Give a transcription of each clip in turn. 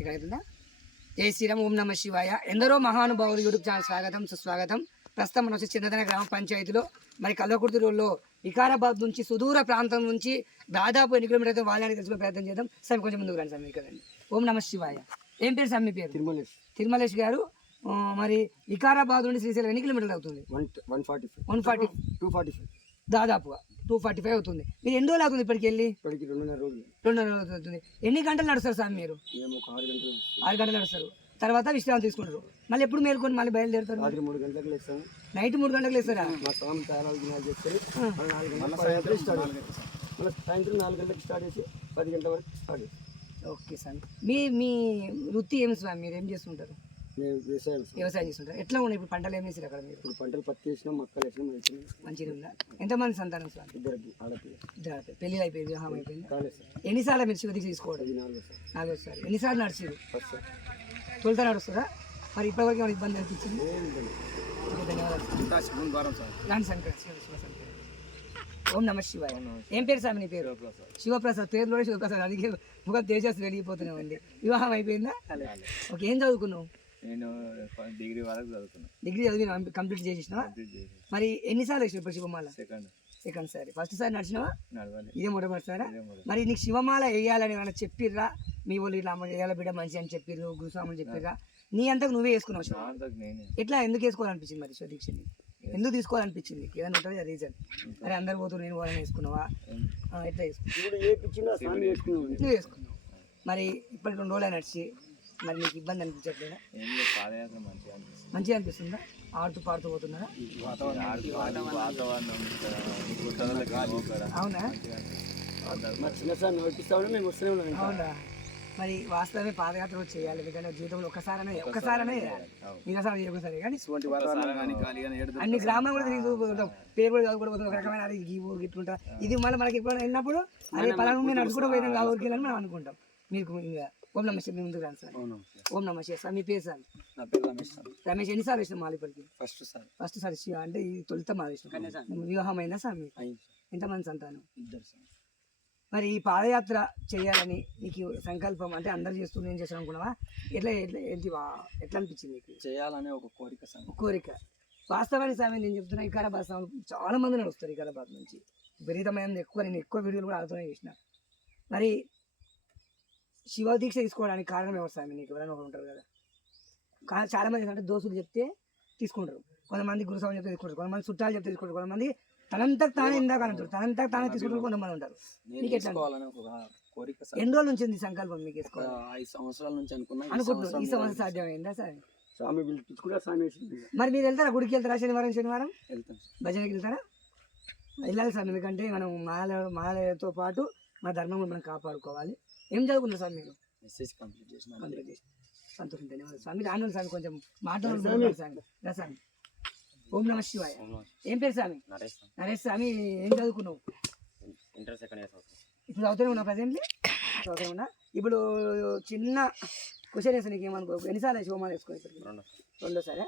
ఇక్కడ అవుతుందా? జై శ్రీరామ్, ఓం నమ శివాయ. ఎందరో మహానుభావులు యూట్యూబ్ ఛానల్ స్వాగతం సుస్వాగతం. ప్రస్తుతం మనం వచ్చి చంద్రధన గ్రామ పంచాయతీలో మరి కల్వకుర్తి రోడ్లో వికారాబాద్ నుంచి సుదూర ప్రాంతం నుంచి దాదాపు 8 కిలోమీటర్లు వాళ్ళని తెలుసుకునే ప్రయత్నం చేద్దాం. సార్ కొంచెం ముందుకు రండి సార్ మీరు కదండి. ఓం నమ శివాయ. ఏం పేరు సార్ మీ పేరు? తిరుమలేష్ గారు. మరి వికారాబాద్ నుండి శ్రీశైలం ఎన్ని కిలోమీటర్లు అవుతుంది? 140 దాదాపుగా 245 అవుతుంది. మీరు ఎన్ని రోజులు అవుతుంది ఇప్పటికి వెళ్ళి? 2.5 రోజులు అవుతుంది. ఎన్ని గంటలు నడుస్తారు సార్ మీరు? 6 గంటలు నడుస్తారు. తర్వాత విశ్రాంతి తీసుకుంటారు. మళ్ళీ ఎప్పుడు మేల్కొని మళ్ళీ బయలుదేరుతారు? నైట్ 3 గంటలకు లేస్తారా? సాయంత్రం 4 గంటలకు స్టార్ట్ చేసి 10 గంటల వరకు స్టార్ట్ చేస్తాం. Okay sir. మీ వృత్తి ఏమి సార్? మీరు ఏం చేస్తుంటారు? వ్యవసాయం చేస్తుంటారు. ఎట్లా ఉన్నాయి ఇప్పుడు పంటలు? ఏం వేసారు అక్కడ మీరు? ఇప్పుడు పంటలు పత్తి వేసినాం, మొక్కలు వేసినాం. మంచిగా ఉందా? ఎంతమంది సంతానం సార్? 2 ఆడపిల్లలు. పెళ్ళి అయిపోయింది, వివాహం అయిపోయింది. ఎన్నిసార్లు మీరు శివదీక్ష తీసుకోవడం? 4సారి. ఎన్నిసార్లు నడిచారు? తొలుత నడుస్తుందా? మరి ఇప్పటివరకు ఏమైనా ఇబ్బంది అనిపించింది? ఓం నమ శివాయ. ఏం పేరు సార్ నీ పేరు? శివప్రసాద్. పేరులో శివప్రసాద్. అది ముఖం తేజస్ వెళ్ళిపోతున్నామండి. వివాహం అయిపోయిందా? ఓకే. ఏం చదువుకున్నావు? నేను డిగ్రీ వరకు చదువుకున్నాను. డిగ్రీ చదివి కంప్లీట్ చేసేసినావా? మరి ఎన్నిసార్లు వేసినావు ఇప్పుడు శివమాల? సెకండ్ సారి. ఫస్ట్ సారి నడిచినావా? ఇదే మొట్టమొదటిసారా? మరి నీకు శివమాల వేయాలని ఏమైనా చెప్పిర్రా? మీ వాళ్ళు ఇట్లా వేయాల బిడ్డ మంచి అని చెప్పిర్రు, గురుస్వాములు చెప్పిర్రా? నీ అంతకు నువ్వే వేసుకున్నావు? ఎట్లా ఎందుకు వేసుకోవాలనిపించింది మరి శివదీక్షని? ఎందుకు తీసుకోవాలనిపించింది? ఏదైనా ఉంటుంది రీజన్? మరి అందరు పోతున్నారు, నేను వాళ్ళని వేసుకున్నావా? ఎట్లా వేసుకున్నావు? నువ్వు వేసుకున్నావు. మరి ఇప్పటికి 2 రోజులు నడిచి మరి నీకు ఇబ్బంది అనిపించట్లేదా? మంచిగా అనిపిస్తుందా? ఆడుతూ పాడుతూ పోతున్నారా? అవునా? అవునా? మరి వాస్తవమే పాదయాత్ర చేయాలి. ఎందుకంటే జీవితంలో ఒక్కసారనే నిరసన ఒకసారి కానీ అన్ని గ్రామాలు కూడా తిరిగి పేరు కూడా చదువుకోవడం ఒక రకమైన ఈ ఊరు ఇట్లుంటా. ఇది మళ్ళీ మనకి ఎప్పుడైనా వెళ్ళినప్పుడు అదే పలానా మేము నడుచుకుంటూ పోయినాం ఆ ఊరికి వెళ్ళని మనం అనుకుంటాం. మీకు ఇంకా ఓం నమ శివ ముందుకు రాను సార్. ఓం నమ శివ సార్. మీ పేరు సార్? నా పేరు రమేష్. రమేష్. ఎన్నిసార్లు వేసినాం మాల ఇప్పటికి? ఫస్ట్ సార్ శివ అంటే ఈ తొలిత మాల వేసినాం. వివాహం అయిందా సార్ మీకు? ఎంతమంది సంతానం? 2 మరి ఈ పాదయాత్ర చేయాలని నీకు సంకల్పం అంటే అందరు చేస్తూ నేను చేస్తాను అనుకున్నావా? ఎట్లా ఎట్లా అనిపించింది నీకు? చేయాలనే ఒక కోరిక. వాస్తవానికి స్వామి నేను చెప్తున్నా, వికారాబాద్ స్వామి చాలా మంది నడుస్తారు వికారాబాద్ నుంచి. విపరీతమైన నేను ఎక్కువ వీడియోలు కూడా ఆడుతూనే చేసిన. మరి శివ దీక్ష తీసుకోవడానికి కారణం ఎవరు స్వామి? నీకు ఎవరైనా ఒకరు ఉంటారు కదా. చాలా మంది అంటే దోస్తులు చెప్తే తీసుకుంటారు, కొంతమంది గురుస్వామి చెప్తే తీసుకుంటారు, కొంతమంది చుట్టాలు చెప్తే తీసుకుంటారు, కొంతమంది తనంతకు తానే ఇందాక అంటారు, తనంతకు తానే తీసుకుంటారు, కొంతమంది ఉంటారు. మీకు ఎట్లా? ఎన్ని రోజుల నుంచి ఉంది సంకల్పం మీకు? 5 సంవత్సరాల నుంచి అనుకుంటున్నాను. ఈ సంవత్సరం సాధ్యమైందా సార్? స్వామి మరి మీరు వెళ్తారా? గుడికి వెళ్తారా? శనివారం భజనకి వెళ్తారా? వెళ్ళాలి సార్. ఎందుకంటే మనం మాలతో పాటు మన ధర్మం మనం కాపాడుకోవాలి. ఏం చదువుకున్నారు సార్ మీరు? కంప్లీట్ చేసిన. సంతోషం. ధన్యవాదాలు స్వామి. రాను స్వామి కొంచెం మాట్లాడుతున్నాను స్వామి. ఓం నమ శివాయ. ఏం పేరు స్వామి? నరేష్. స్వామి ఏం చదువుకున్నావు? ఇప్పుడు చదువుతూనే ఉన్నా? ప్రజెంట్లీ చదువుతూనే ఉన్నా. ఇప్పుడు చిన్న క్వశ్చన్ వేస్తాను, నీకు ఏమనుకో. ఎన్నిసార్లు శివమాల వేసుకుని? 2సారా?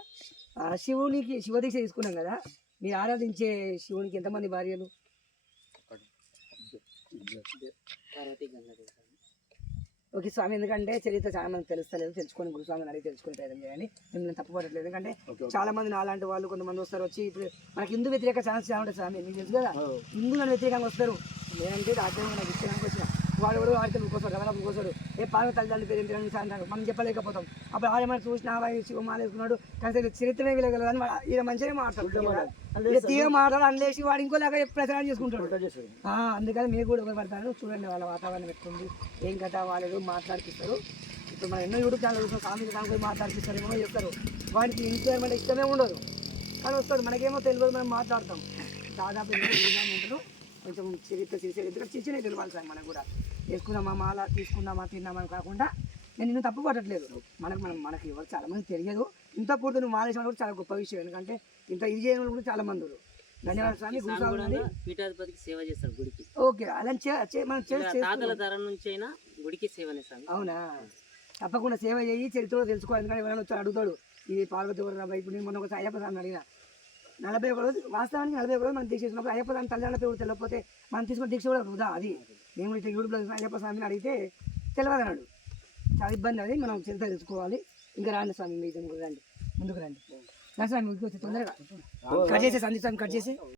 శివునికి శివదీక్ష తీసుకున్నాం కదా, మీరు ఆరాధించే శివునికి ఎంతమంది భార్యలు? ఓకే స్వామి. ఎందుకంటే చరిత్ర చాలా మంది తెలుస్తలేదు, తెలుసుకొని గురుస్వామిని అడిగి తెలుసుకుని ప్రయత్నం చేయండి. మిమ్మల్ని తప్పుపడట్లేదు. ఎందుకంటే చాలా మంది నాలాంటి వాళ్ళు కొంతమంది వస్తారు, వచ్చి ఇప్పుడు మనకి హిందూ వ్యతిరేక ఛాన్స్ చాలా ఉంటుంది స్వామి, మీకు తెలుసు కదా. హిందువులను వ్యతిరేకంగా వస్తారు. నేనంటే రాజ్యాంగం నాకు ఇచ్చడానికి వచ్చిన వాడు కూడా వాడితే కోసాడు, రమణ కోసాడు, ఏ పార్వతి తల్లిదండ్రులు పేరు ఏంటి అంటారు, మనం చెప్పలేకపోతాం. అప్పుడు ఆడమని చూసినా శివమాల వేసుకున్నాడు, కానీ చరిత్రనే వీలగలదని ఇలా మంచిగా మాట్లాడుతాడు, తీగ మాట్లాడు అనలేసి వాడు ఇంకోలాగా ప్రచారం చేసుకుంటాడు. అందుకని మీరు కూడా ఉపయోగపడతారు. చూడండి వాళ్ళ వాతావరణం ఎట్లుంది, ఏం కథ వాళ్ళు మాట్లాడిపిస్తారు. ఇప్పుడు మనం ఎన్నో యూట్యూబ్ ఛానల్ చూస్తాం, స్వామి దానికి మాట్లాడిపిస్తారు, ఏమో చెప్తారు. వాడికి ఇంకేమంటే ఇష్టమే ఉండదు, కానీ వస్తాడు. మనకేమో తెలియదు, మనం మాట్లాడతాం. దాదాపు ఉంటారు. కొంచెం చరిత్ర చిన్న తెలియాలి సార్. మనకు కూడా వేసుకుందామా మాల, తీసుకుందామా, తిన్నామని కాకుండా నేను నిన్ను తప్పు పట్టట్లేదు. మనకి ఎవరు చాలా మంది తెలియదు. ఇంత పూర్తి నువ్వు మాలేసిన కూడా చాలా గొప్ప విషయం. ఎందుకంటే ఇంత ఇది చేయడం కూడా చాలా మంది. ధన్యవాదాలు స్వామి. పీఠాధిపతికి సేవ చేస్తారు గుడికి. ఓకే, అలా మనం తాతల తరం నుంచి అయినా గుడికి సేవనే స్వామి. అవునా? తప్పకుండా సేవ చేయి, చరిత్ర తెలుసుకోవాలి. ఎందుకంటే ఎవరైనా వచ్చి అడుగుతాడు, ఇది పార్వతి ఎవరు? ఇప్పుడు నేను మొన్న ఒకసారి అయ్యప్ప స్వామిని అడిగిన. 41 రోజు వాస్తవానికి 41 రోజు మనం దీక్ష చేసినప్పుడు అయ్యప్ప స్వామి తల్లిదండ్రుల పేరు తెలియకపోతే మనం తీసుకున్న దీక్ష కూడా వృధా. అది నేను యూట్యూబ్లో అయ్యప్ప స్వామిని అడిగితే తెలియదు అన్నాడు. చాలా ఇబ్బంది అది మనం చరిత్ర తెలుసుకోవాలి. ఇంకా రాండి స్వామి, మీ రండి, ముందుకు రండి. స్వామి ముందుకు వచ్చి తొందరగా కట్ చేసి సందీప్ స్వామి కట్ చేసి